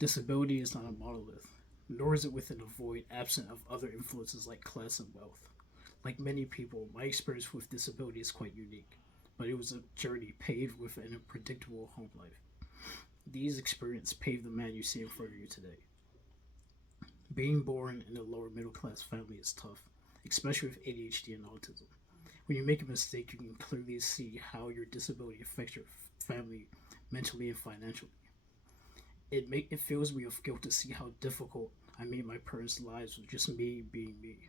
Disability is not a monolith, nor is it within a void absent of other influences like class and wealth. Like many people, my experience with disability is quite unique, but it was a journey paved with an unpredictable home life. These experiences paved the man you see in front of you today. Being born in a lower middle class family is tough, especially with ADHD and autism. When you make a mistake, you can clearly see how your disability affects your family mentally and financially. It fills me with guilt to see how difficult I made my parents' lives with just me being me.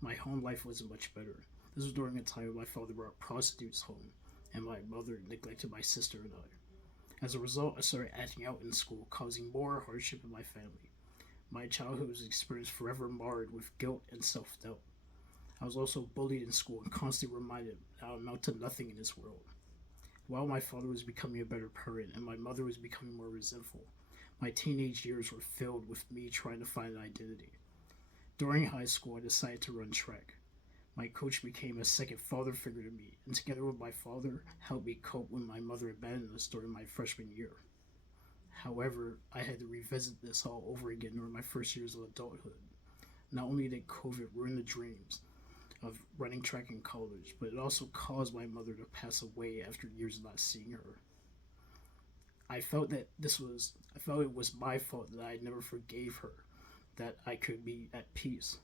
My home life wasn't much better. This was during a time when my father brought prostitutes home, and my mother neglected my sister and I. As a result, I started acting out in school, causing more hardship in my family. My childhood was experienced forever marred with guilt and self doubt. I was also bullied in school and constantly reminded that I amount to nothing in this world. While my father was becoming a better parent and my mother was becoming more resentful, my teenage years were filled with me trying to find an identity. During high school, I decided to run track. My coach became a second father figure to me, and together with my father, helped me cope when my mother abandoned us during my freshman year. However, I had to revisit this all over again during my first years of adulthood. Not only did COVID ruin the dreams of running track in college, but it also caused my mother to pass away after years of not seeing her. I felt it was my fault that I never forgave her, that I could be at peace.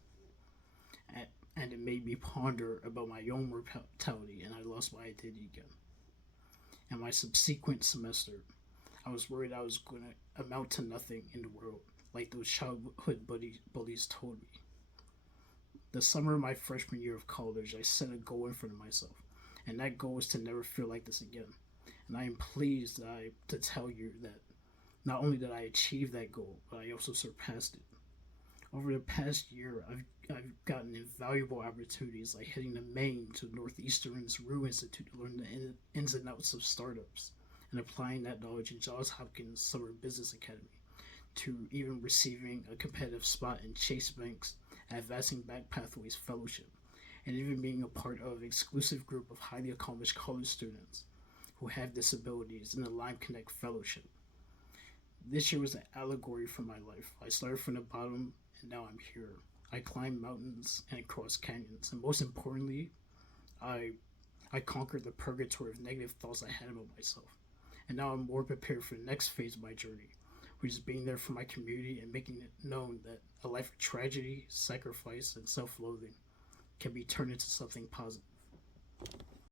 And, and it made me ponder about my own mortality, and I lost my identity again. In my subsequent semester, I was worried I was going to amount to nothing in the world, like those childhood bullies told me. The summer of my freshman year of college, I set a goal in front of myself, and that goal was to never feel like this again. And I am pleased to tell you that not only did I achieve that goal, but I also surpassed it. Over the past year, I've gotten invaluable opportunities like heading to Maine to Northeastern's Rue Institute to learn the ins and outs of startups and applying that knowledge in Johns Hopkins Summer Business Academy, to even receiving a competitive spot in Chase Bank's Advancing Back Pathways Fellowship, and even being a part of an exclusive group of highly accomplished college students who have disabilities in the Lime Connect Fellowship. This year was an allegory for my life. I started from the bottom and now I'm here. I climbed mountains and crossed canyons, and most importantly, I I conquered the purgatory of negative thoughts I had about myself. And now I'm more prepared for the next phase of my journey, which is being there for my community and making it known that a life of tragedy, sacrifice, and self loathing can be turned into something positive.